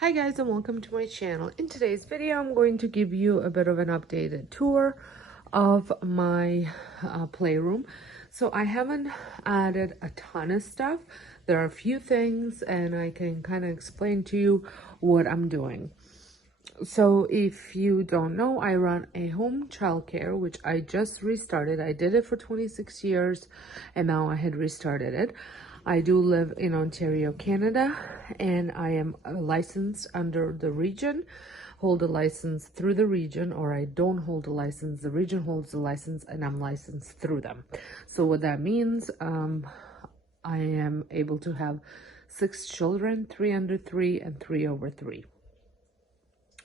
Hi guys, and welcome to my channel. In today's video, I'm going to give you a bit of an updated tour of my playroom. So I haven't added a ton of stuff. There are a few things and I can kind of explain to you what I'm doing. So if you don't know, I run a home childcare, which I just restarted. I did it for 26 years and now I had restarted it. I do live in Ontario, Canada, and I am licensed under the region, hold a license through the region, or I don't hold a license. The region holds the license and I'm licensed through them. So what that means, I am able to have 6 children, 3 under 3 and 3 over 3.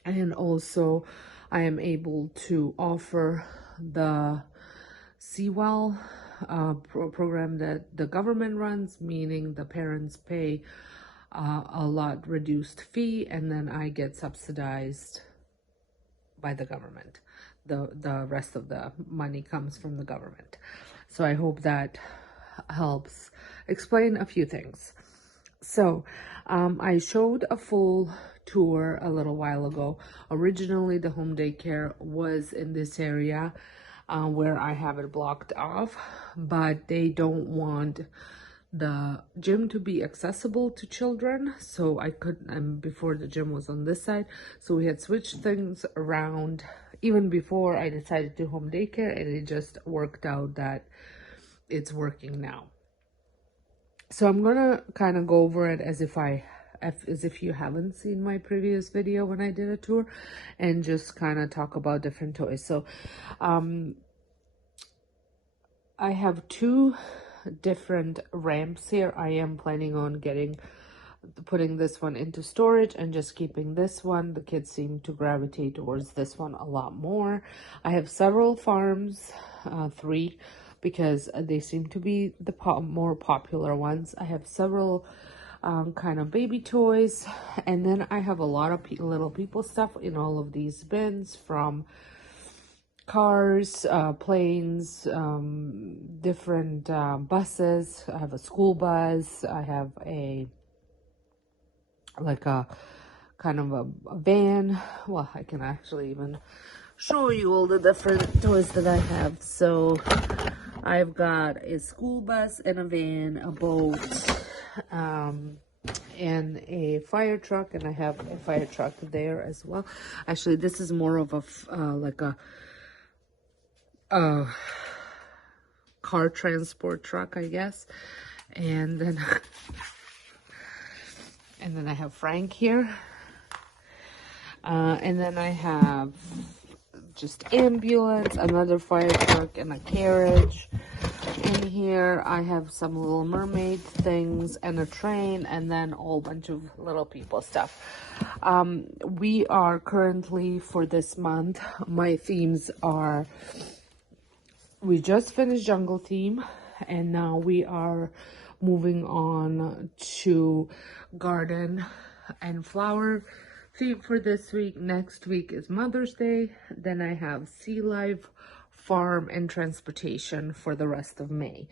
And also I am able to offer the CWEL program that the government runs, meaning the parents pay a lot reduced fee and then I get subsidized by the government. The rest of the money comes from the government. So I hope that helps explain a few things. So I showed a full tour a little while ago. Originally the home daycare was in this area where I have it blocked off, but they don't want the gym to be accessible to children, so I couldn't, before the gym was on this side, so we had switched things around even before I decided to home daycare, and it just worked out that it's working now. So I'm gonna kind of go over it as if you haven't seen my previous video when I did a tour, and just kind of talk about different toys. So I have 2 different ramps here. I am planning on putting this one into storage and just keeping this one. The kids seem to gravitate towards this one a lot more. I have several farms, 3, because they seem to be the more popular ones. I have several kind of baby toys, and then I have a lot of little people stuff in all of these bins, from cars, planes, different buses. I have a school bus. I have a kind of a van. Well, I can actually even show you all the different toys that I have. So I've got a school bus and a van, a boat, and a fire truck, and I have a fire truck there as well. Actually, this is more of a car transport truck, I guess. And then I have Frank here, and then I have just ambulance, another fire truck, and a carriage. In here I have some Little Mermaid things and a train, and then a whole bunch of little people stuff. We are currently, for this month, my themes are, we just finished jungle theme, and now we are moving on to garden and flower theme for this week. Next week is Mother's Day. Then I have sea life, farm, and transportation for the rest of May.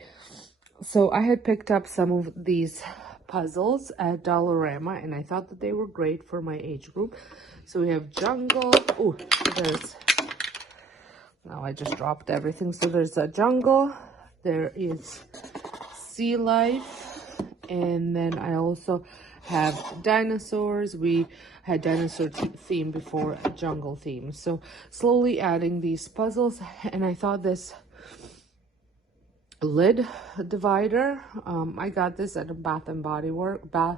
So I had picked up some of these puzzles at Dollarama, and I thought that they were great for my age group. So we have jungle. Oh, now I just dropped everything. So there's a jungle, there is sea life, and then I also have dinosaurs. We had dinosaur theme before, a jungle theme. So slowly adding these puzzles, and I thought this lid divider, I got this at a Bath and Body Works, Bed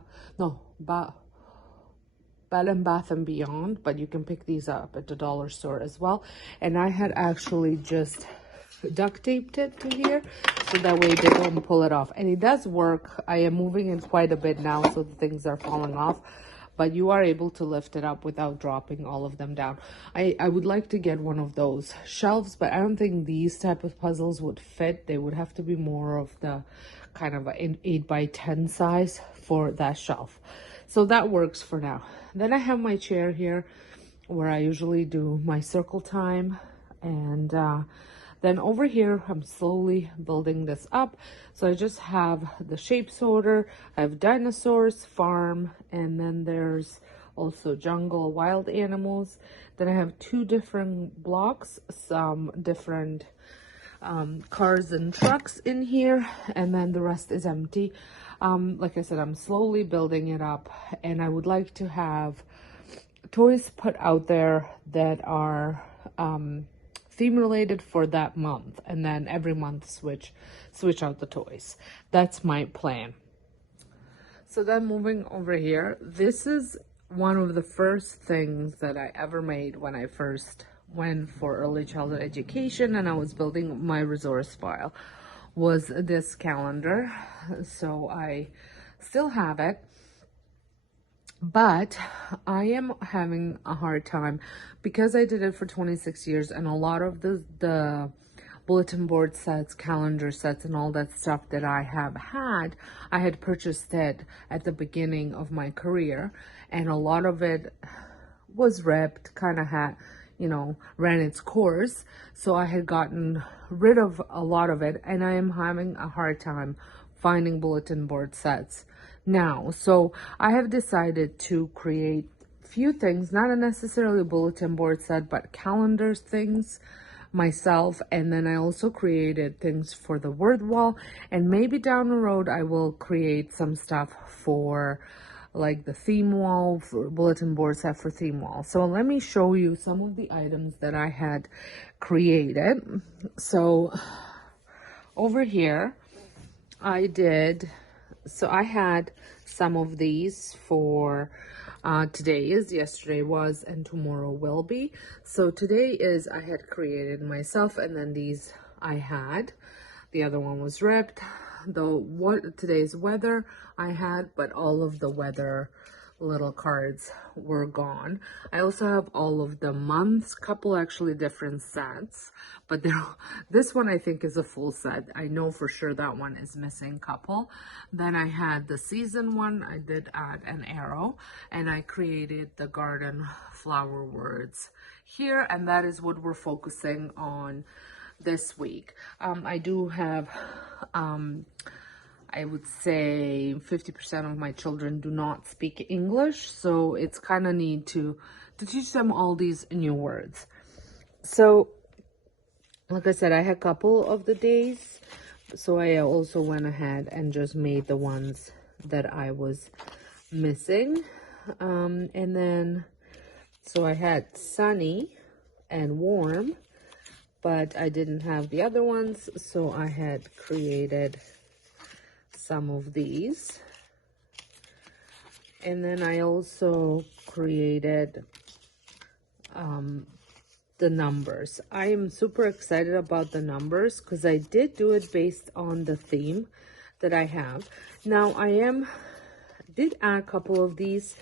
and Bath and Beyond, but you can pick these up at the dollar store as well. And I had actually just duct taped it to here, so that way they don't pull it off, and it does work. I am moving it quite a bit now, so the things are falling off, but you are able to lift it up without dropping all of them down. I would like to get one of those shelves, but I don't think these type of puzzles would fit. They would have to be more of the kind of an 8x10 size for that shelf. So that works for now. Then I have my chair here where I usually do my circle time, and then over here, I'm slowly building this up. So I just have the shape sorter, I have dinosaurs, farm, and then there's also jungle, wild animals. Then I have 2 different blocks, some different cars and trucks in here, and then the rest is empty. Like I said, I'm slowly building it up, and I would like to have toys put out there that are theme related for that month, and then every month switch out the toys. That's my plan. So then moving over here, this is one of the first things that I ever made when I first went for early childhood education and I was building my resource file, was this calendar. So I still have it, but I am having a hard time because I did it for 26 years, and a lot of the bulletin board sets, calendar sets, and all that stuff that I had purchased it at the beginning of my career, and a lot of it was ripped, kind of had, ran its course. So I had gotten rid of a lot of it, and I am having a hard time finding bulletin board sets now. So I have decided to create a few things, not necessarily a bulletin board set, but calendars things myself. And then I also created things for the word wall, and maybe down the road I will create some stuff for like the theme wall, for bulletin board set for theme wall. So let me show you some of the items that I had created. So over here I had some of these for today is, yesterday was, and tomorrow will be. So today is, I had created myself, and then these I had. The other one was ripped. Today's weather I had, but all of the weather little cards were gone. I also have all of the months, couple actually different sets, but this one I think is a full set. I know for sure that one is missing couple. Then I had the season one. I did add an arrow, and I created the garden flower words here, and that is what we're focusing on this week. I do have I would say 50% of my children do not speak English, so it's kind of neat to teach them all these new words. So, like I said, I had a couple of the days, so I also went ahead and just made the ones that I was missing. And then, so I had sunny and warm, but I didn't have the other ones, so I had created some of these. And then I also created the numbers. I am super excited about the numbers because I did do it based on the theme that I have. Now did add a couple of these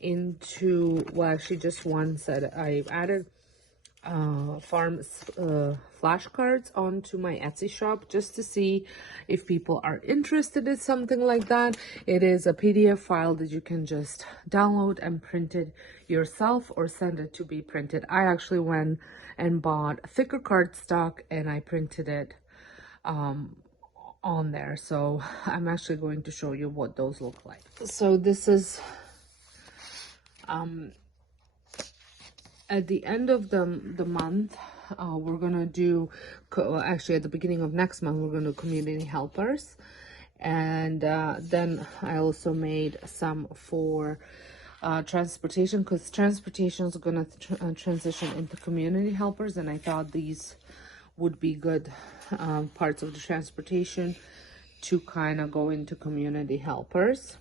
into, well, actually just one set. I added flashcards onto my Etsy shop just to see if people are interested in something like that. It is a PDF file that you can just download and print it yourself or send it to be printed. I actually went and bought thicker cardstock and I printed it on there. So I'm actually going to show you what those look like. So this is at the end of the month, we're gonna do, actually at the beginning of next month, we're gonna do community helpers. And then I also made some for transportation, because transportation is gonna transition into community helpers, and I thought these would be good parts of the transportation to kind of go into community helpers.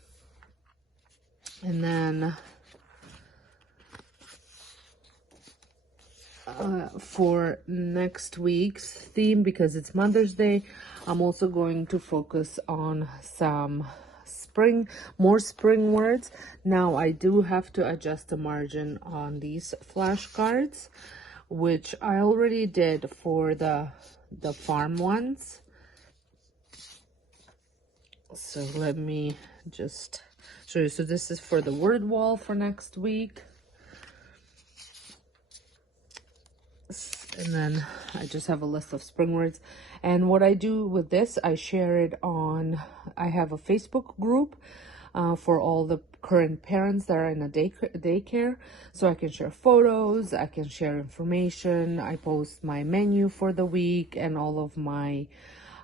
And then for next week's theme, because it's Mother's Day, I'm also going to focus on some more spring words. Now I do have to adjust the margin on these flashcards, which I already did for the farm ones. So let me just show you. So this is for the word wall for next week. And then I just have a list of spring words. And what I do with this, I share it on, I have a Facebook group for all the current parents that are in a daycare, so I can share photos, I can share information. I post my menu for the week and all of my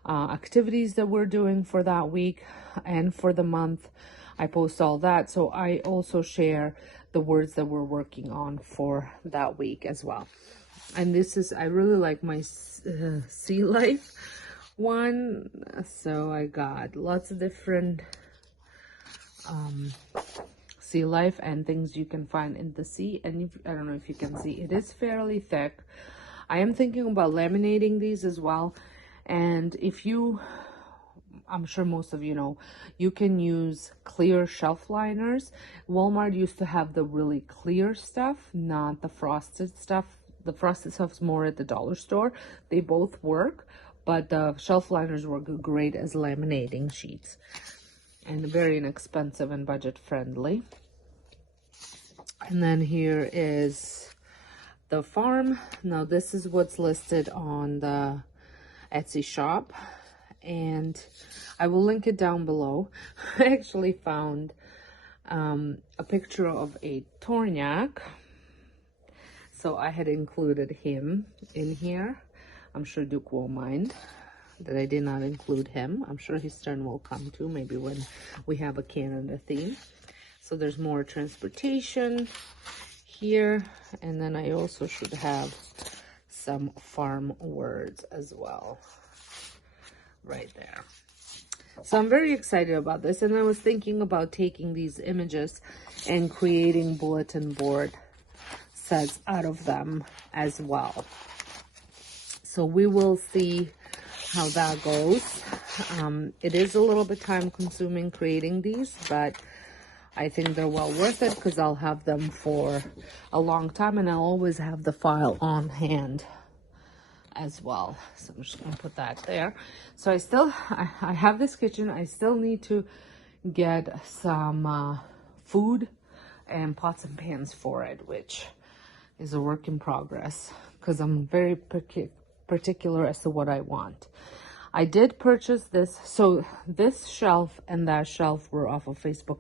activities that we're doing for that week and for the month. I post all that, so I also share the words that we're working on for that week as well. And this is, I really like my sea life one, so I got lots of different sea life and things you can find in the sea. And if, I don't know if you can see, it is fairly thick. I am thinking about laminating these as well. And if you, I'm sure most of you know, you can use clear shelf liners. Walmart used to have the really clear stuff, not the frosted stuff. The frosted stuff's more at the dollar store. They both work, but the shelf liners work great as laminating sheets. And very inexpensive and budget friendly. And then here is the farm. Now this is what's listed on the Etsy shop, and I will link it down below. I actually found a picture of a Tornyak, so I had included him in here. I'm sure Duke won't mind that I did not include him. I'm sure his turn will come too, maybe when we have a Canada theme. So there's more transportation here, and then I also should have some farm words as well right there. So I'm very excited about this, and I was thinking about taking these images and creating bulletin board sets out of them as well. So we will see how that goes. It is a little bit time consuming creating these, but I think they're well worth it because I'll have them for a long time, and I'll always have the file on hand as well. So I'm just gonna put that there. So I have this kitchen. I still need to get some food and pots and pans for it, which is a work in progress because I'm very particular as to what I want. I did purchase this. So this shelf and that shelf were off of Facebook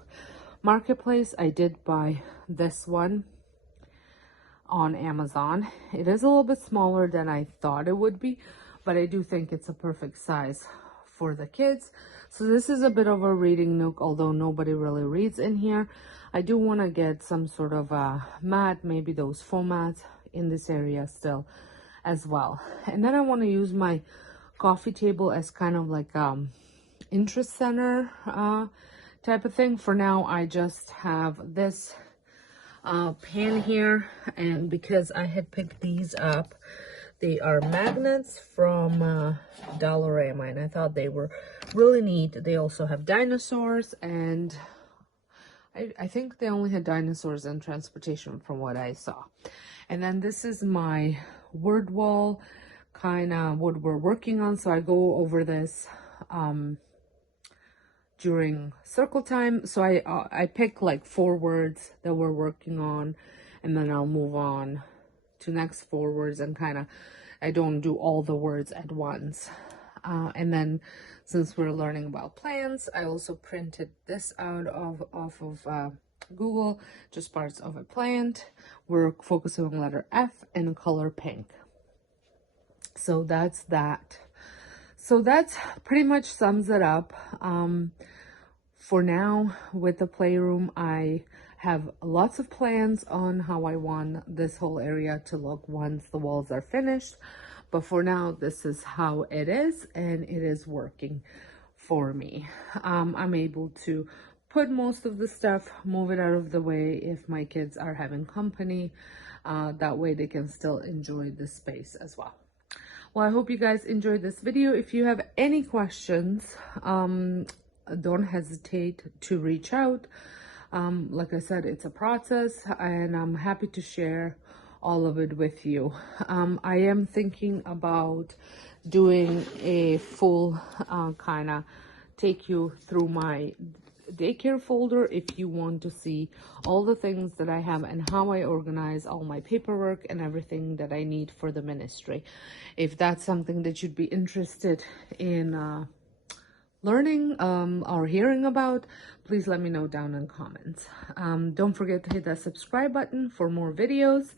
Marketplace. I did buy this one on Amazon. It is a little bit smaller than I thought it would be, but I do think it's a perfect size for the kids. So this is a bit of a reading nook, although nobody really reads in here. I do want to get some sort of a mat, maybe those foam mats in this area still as well. And then I want to use my coffee table as kind of like interest center type of thing. For now, I just have this pan here, and because I had picked these up, they are magnets from Dollarama, and I thought they were really neat. They also have dinosaurs, and I think they only had dinosaurs and transportation from what I saw. And then this is my word wall, kind of what we're working on. So I go over this during circle time. So I pick like 4 words that we're working on, and then I'll move on to next 4 words, and kind of I don't do all the words at once. And then since we're learning about plants, I also printed this out off of Google, just parts of a plant. We're focusing on letter F and color pink. So that's that. So that's pretty much sums it up. For now, with the playroom, I have lots of plans on how I want this whole area to look once the walls are finished. But for now, this is how it is, and it is working for me. I'm able to put most of the stuff, move it out of the way if my kids are having company. That way they can still enjoy the space as well. Well, I hope you guys enjoyed this video. If you have any questions, don't hesitate to reach out. Like I said, it's a process, and I'm happy to share all of it with you. I am thinking about doing a full kind of take you through my daycare folder if you want to see all the things that I have and how I organize all my paperwork and everything that I need for the ministry. If that's something that you'd be interested in learning or hearing about, please let me know down in the comments. Don't forget to hit that subscribe button for more videos,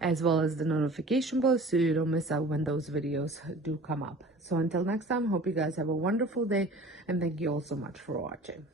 as well as the notification bell so you don't miss out when those videos do come up. So until next time, hope you guys have a wonderful day, and thank you all so much for watching.